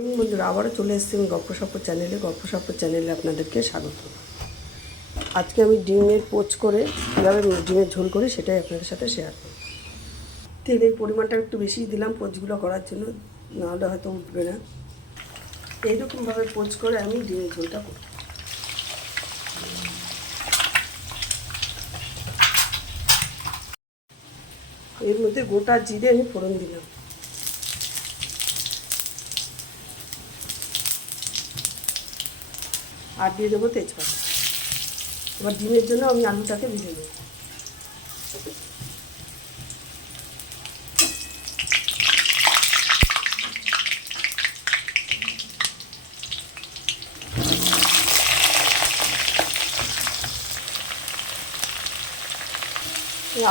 বন্ধুরা আবারও চলে এসেছি আমি গল্প চ্যানেলে আপনাদেরকে স্বাগত। আজকে আমি ডিমের পোচ করে কীভাবে ডিমের ঝোল করি সেটাই আপনাদের সাথে শেয়ার করি। তেলের পরিমাণটা একটু বেশি দিলাম পোচগুলো করার জন্য, নাহলে হয়তো উঠবে না। এইরকমভাবে পোচ করে আমি ডিমের ঝোলটা করি। এর মধ্যে গোটা জিরে আমি ফোড়ন দিলাম, আর দিয়ে দেবো তেজপাতা। এবার ডিমের জন্য আমি আলুটাকে ভেজে দেবো।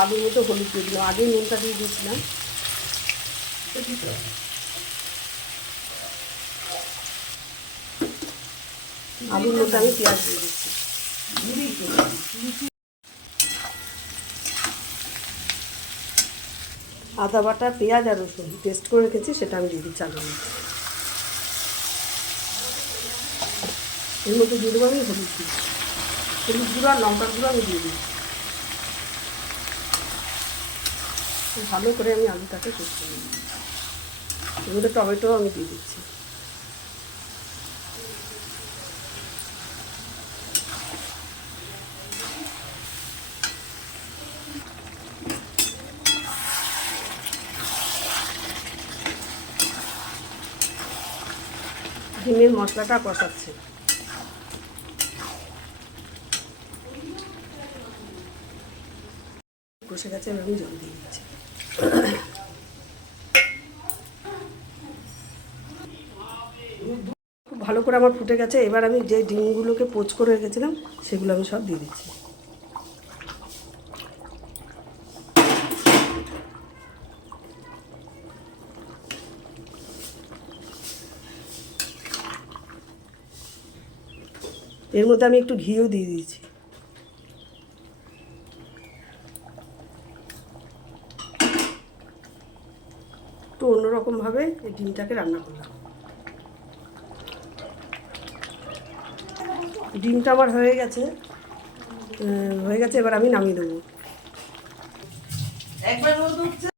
আলুর মতো হলুদ দিয়ে দিলাম, আগে নুনটা দিয়ে দিয়েছিলাম। আলুর মধ্যে আমি পেঁয়াজ দিয়ে দিচ্ছি। আদা বাটা, পেঁয়াজ আর রসুন পেস্ট করে রেখেছি, সেটা আমি দিয়ে দিচ্ছি আলুর মধ্যে। এর মধ্যে দিয়ে দেবো আমি হলুদ গুঁড়ো আর লঙ্কার গুঁড়ো আমি দিয়ে দিচ্ছি। ভালো করে আমি আলুটাকে কষিয়ে নিই। এর মধ্যে টমেটো আমি দিয়ে দিচ্ছি। ডিমের মশলাটা কষাচ্ছি। কষে গেছে, আমি জল দিয়ে দিচ্ছি। খুব ভালো করে আমার ফুটে গেছে। এবার আমি যে ডিমগুলোকে পোচ করে রেখেছিলাম সেগুলো আমি সব দিয়ে দিচ্ছি। এর মধ্যে আমি একটু ঘিও দিয়ে দিয়েছি। একটু অন্যরকমভাবে এই ডিমটাকে রান্না করলাম। ডিমটা আমার হয়ে গেছে। এবার আমি নামিয়ে দেবো। একবার রোদ উঠছে